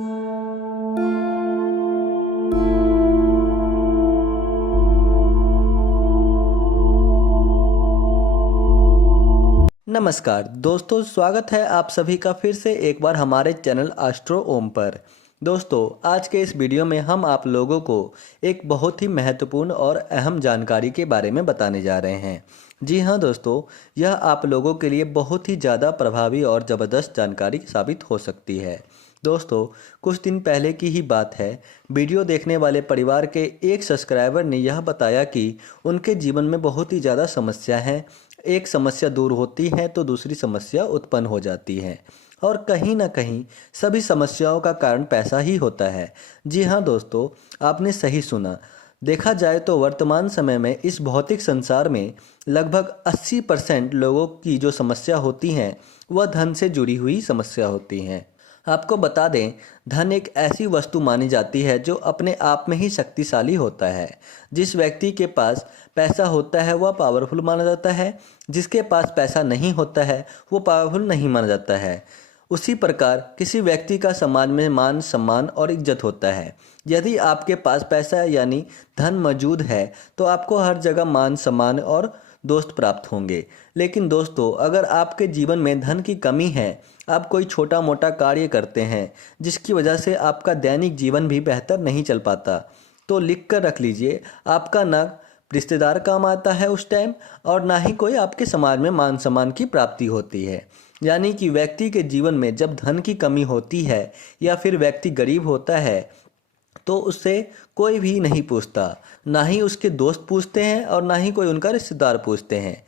नमस्कार दोस्तों, स्वागत है आप सभी का फिर से एक बार हमारे चैनल एस्ट्रो ओम पर। दोस्तों, आज के इस वीडियो में हम आप लोगों को एक बहुत ही महत्वपूर्ण और अहम जानकारी के बारे में बताने जा रहे हैं। जी हाँ दोस्तों, यह आप लोगों के लिए बहुत ही ज़्यादा प्रभावी और ज़बरदस्त जानकारी साबित हो सकती है। दोस्तों, कुछ दिन पहले की ही बात है, वीडियो देखने वाले परिवार के एक सब्सक्राइबर ने यह बताया कि उनके जीवन में बहुत ही ज़्यादा समस्या है। एक समस्या दूर होती है तो दूसरी समस्या उत्पन्न हो जाती है और कहीं ना कहीं सभी समस्याओं का कारण पैसा ही होता है। जी हाँ दोस्तों, आपने सही सुना। देखा जाए तो वर्तमान समय में इस भौतिक संसार में लगभग 80% लोगों की जो समस्या होती हैं वह धन से जुड़ी हुई समस्या होती हैं। आपको बता दें, धन एक ऐसी वस्तु मानी जाती है जो अपने आप में ही शक्तिशाली होता है। जिस व्यक्ति के पास पैसा होता है वह पावरफुल माना जाता है, जिसके पास पैसा नहीं होता है वो पावरफुल नहीं माना जाता है। उसी प्रकार किसी व्यक्ति का समाज में मान सम्मान और इज्जत होता है। यदि आपके पास पैसा यानी धन मौजूद है तो आपको हर जगह मान सम्मान और दोस्त प्राप्त होंगे। लेकिन दोस्तों, अगर आपके जीवन में धन की कमी है, आप कोई छोटा मोटा कार्य करते हैं जिसकी वजह से आपका दैनिक जीवन भी बेहतर नहीं चल पाता, तो लिख कर रख लीजिए, आपका ना रिश्तेदार काम आता है उस टाइम और ना ही कोई आपके समाज में मान सम्मान की प्राप्ति होती है। यानी कि व्यक्ति के जीवन में जब धन की कमी होती है या फिर व्यक्ति गरीब होता है तो उससे कोई भी नहीं पूछता, ना ही उसके दोस्त पूछते हैं और ना ही कोई उनका रिश्तेदार पूछते हैं।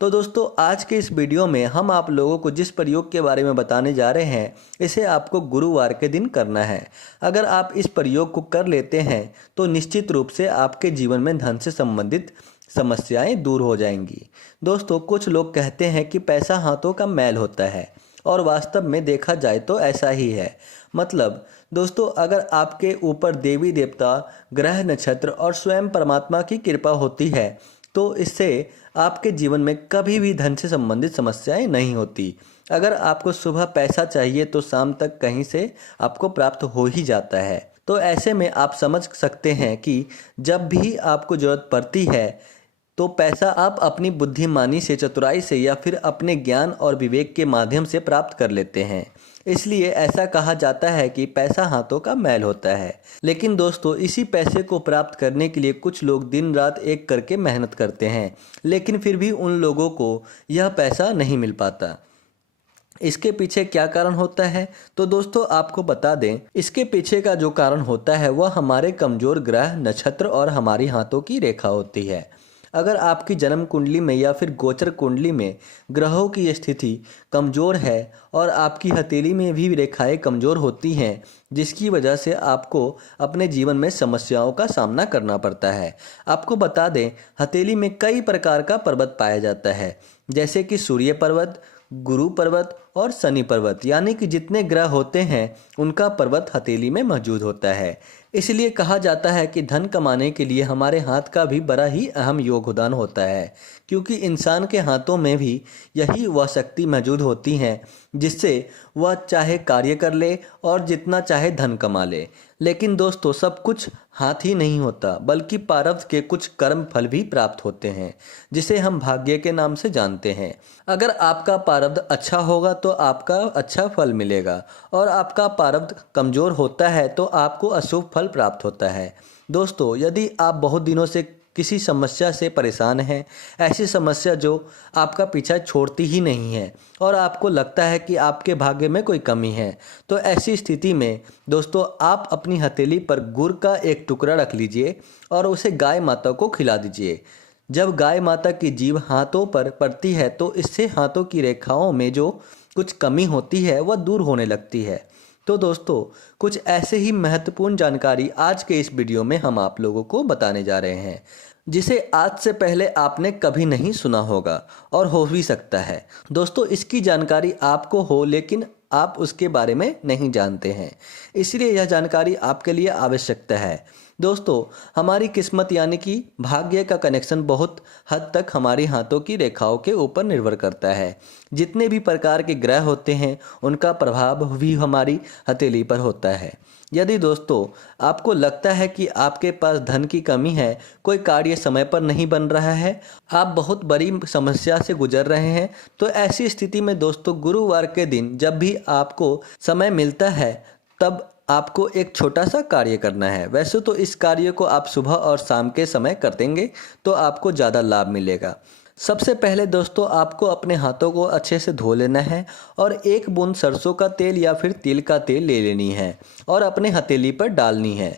तो दोस्तों, आज के इस वीडियो में हम आप लोगों को जिस प्रयोग के बारे में बताने जा रहे हैं, इसे आपको गुरुवार के दिन करना है। अगर आप इस प्रयोग को कर लेते हैं तो निश्चित रूप से आपके जीवन में धन से संबंधित समस्याएं दूर हो जाएंगी। दोस्तों, कुछ लोग कहते हैं कि पैसा हाथों का मैल होता है और वास्तव में देखा जाए तो ऐसा ही है। मतलब दोस्तों, अगर आपके ऊपर देवी देवता, ग्रह नक्षत्र और स्वयं परमात्मा की कृपा होती है तो इससे आपके जीवन में कभी भी धन से संबंधित समस्याएं नहीं होती। अगर आपको सुबह पैसा चाहिए तो शाम तक कहीं से आपको प्राप्त हो ही जाता है। तो ऐसे में आप समझ सकते हैं कि जब भी आपको ज़रूरत पड़ती है तो पैसा आप अपनी बुद्धिमानी से, चतुराई से या फिर अपने ज्ञान और विवेक के माध्यम से प्राप्त कर लेते हैं। इसलिए ऐसा कहा जाता है कि पैसा हाथों का मैल होता है। लेकिन दोस्तों, इसी पैसे को प्राप्त करने के लिए कुछ लोग दिन रात एक करके मेहनत करते हैं, लेकिन फिर भी उन लोगों को यह पैसा नहीं मिल पाता। इसके पीछे क्या कारण होता है? तो दोस्तों, आपको बता दें, इसके पीछे का जो कारण होता है वह हमारे कमज़ोर ग्रह, नक्षत्र और हमारी हाथों की रेखा होती है। अगर आपकी जन्म कुंडली में या फिर गोचर कुंडली में ग्रहों की स्थिति कमज़ोर है और आपकी हथेली में भी रेखाएं कमज़ोर होती हैं, जिसकी वजह से आपको अपने जीवन में समस्याओं का सामना करना पड़ता है। आपको बता दें, हथेली में कई प्रकार का पर्वत पाया जाता है, जैसे कि सूर्य पर्वत, गुरु पर्वत और शनि पर्वत। यानी कि जितने ग्रह होते हैं उनका पर्वत हथेली में मौजूद होता है। इसलिए कहा जाता है कि धन कमाने के लिए हमारे हाथ का भी बड़ा ही अहम योगदान होता है, क्योंकि इंसान के हाथों में भी यही वह शक्ति मौजूद होती है जिससे वह चाहे कार्य कर ले और जितना चाहे धन कमा ले। लेकिन दोस्तों, सब कुछ हाथ ही नहीं होता, बल्कि प्रारब्ध के कुछ कर्म फल भी प्राप्त होते हैं, जिसे हम भाग्य के नाम से जानते हैं। अगर आपका प्रारब्ध अच्छा होगा तो आपका अच्छा फल मिलेगा और आपका प्रारब्ध कमज़ोर होता है तो आपको अशुभ फल प्राप्त होता है। दोस्तों, यदि आप बहुत दिनों से किसी समस्या से परेशान हैं, ऐसी समस्या जो आपका पीछा छोड़ती ही नहीं है और आपको लगता है कि आपके भाग्य में कोई कमी है, तो ऐसी स्थिति में दोस्तों, आप अपनी हथेली पर गुड़ का एक टुकड़ा रख लीजिए और उसे गाय माता को खिला दीजिए। जब गाय माता की जीभ हाथों पर पड़ती है तो इससे हाथों की रेखाओं में जो कुछ कमी होती है वह दूर होने लगती है। तो दोस्तों, कुछ ऐसे ही महत्वपूर्ण जानकारी आज के इस वीडियो में हम आप लोगों को बताने जा रहे हैं, जिसे आज से पहले आपने कभी नहीं सुना होगा और हो भी सकता है। दोस्तों, इसकी जानकारी आपको हो लेकिन आप उसके बारे में नहीं जानते हैं, इसलिए यह जानकारी आपके लिए आवश्यकता है। दोस्तों, हमारी किस्मत यानी कि भाग्य का कनेक्शन बहुत हद तक हमारे हाथों की रेखाओं के ऊपर निर्भर करता है। जितने भी प्रकार के ग्रह होते हैं उनका प्रभाव भी हमारी हथेली पर होता है। यदि दोस्तों आपको लगता है कि आपके पास धन की कमी है, कोई कार्य समय पर नहीं बन रहा है, आप बहुत बड़ी समस्या से गुजर रहे हैं, तो ऐसी स्थिति में दोस्तों गुरुवार के दिन जब भी आपको समय मिलता है तब आपको एक छोटा सा कार्य करना है। वैसे तो इस कार्य को आप सुबह और शाम के समय कर देंगे तो आपको ज़्यादा लाभ मिलेगा। सबसे पहले दोस्तों आपको अपने हाथों को अच्छे से धो लेना है और एक बूंद सरसों का तेल या फिर तिल का तेल ले लेनी है और अपने हथेली पर डालनी है।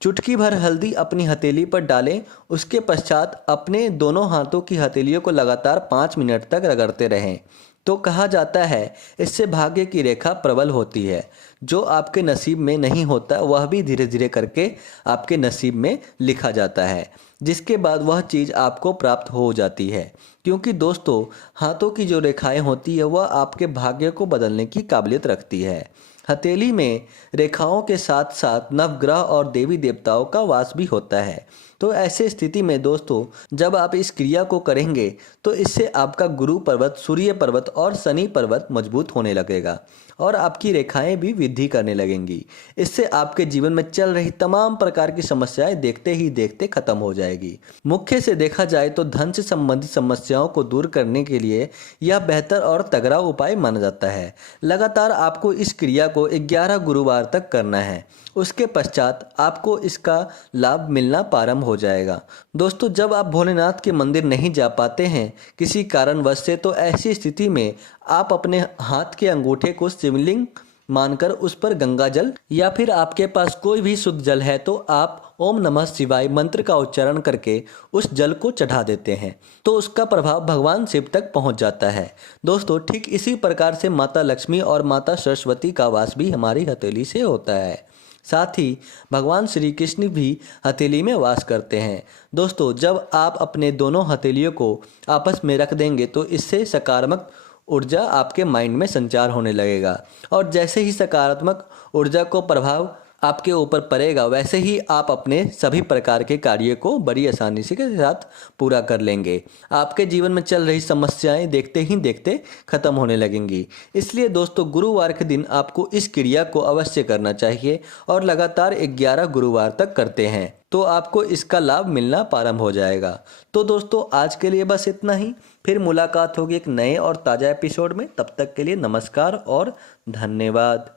चुटकी भर हल्दी अपनी हथेली पर डालें। उसके पश्चात अपने दोनों हाथों की हथेलियों को लगातार 5 मिनट तक रगड़ते रहें। तो कहा जाता है इससे भाग्य की रेखा प्रबल होती है। जो आपके नसीब में नहीं होता वह भी धीरे धीरे करके आपके नसीब में लिखा जाता है, जिसके बाद वह चीज़ आपको प्राप्त हो जाती है। क्योंकि दोस्तों हाथों की जो रेखाएं होती है वह आपके भाग्य को बदलने की काबिलियत रखती है। हथेली में रेखाओं के साथ साथ नवग्रह और देवी देवताओं का वास भी होता है। तो ऐसे स्थिति में दोस्तों जब आप इस क्रिया को करेंगे तो इससे आपका गुरु पर्वत, सूर्य पर्वत और शनि पर्वत मजबूत होने लगेगा और आपकी रेखाएं भी वृद्धि करने लगेंगी। इससे आपके जीवन में चल रही तमाम प्रकार की समस्याएं देखते ही देखते खत्म हो जाएगी। मुख्य से देखा जाए तो धन से संबंधित समस्याओं को दूर करने के लिए यह बेहतर और तगड़ा उपाय माना जाता है। लगातार आपको इस क्रिया को 11 गुरुवार तक करना है। उसके पश्चात आपको इसका लाभ मिलना प्रारंभ हो जाएगा। दोस्तों जब आप भोलेनाथ के मंदिर नहीं जा पाते हैं किसी कारणवश से, तो ऐसी स्थिति में आप अपने हाथ के अंगूठे को शिवलिंग मानकर उस पर गंगा जल या फिर आपके पास कोई भी शुद्ध जल है तो आप ओम नमः शिवाय मंत्र का उच्चारण करके उस जल को चढ़ा देते हैं, तो उसका प्रभाव भगवान शिव तक पहुंच जाता है। दोस्तों ठीक इसी प्रकार से माता लक्ष्मी और माता सरस्वती का वास भी हमारी हथेली से होता है। साथ ही भगवान श्री कृष्ण भी हथेली में वास करते हैं। दोस्तों जब आप अपने दोनों हथेलियों को आपस में रख देंगे तो इससे सकारात्मक ऊर्जा आपके माइंड में संचार होने लगेगा और जैसे ही सकारात्मक ऊर्जा को प्रभाव आपके ऊपर पड़ेगा वैसे ही आप अपने सभी प्रकार के कार्य को बड़ी आसानी से के साथ पूरा कर लेंगे। आपके जीवन में चल रही समस्याएं देखते ही देखते खत्म होने लगेंगी। इसलिए दोस्तों गुरुवार के दिन आपको इस क्रिया को अवश्य करना चाहिए और लगातार 11 गुरुवार तक करते हैं तो आपको इसका लाभ मिलना प्रारंभ हो जाएगा। तो दोस्तों आज के लिए बस इतना ही। फिर मुलाकात होगी एक नए और ताज़ा एपिसोड में। तब तक के लिए नमस्कार और धन्यवाद।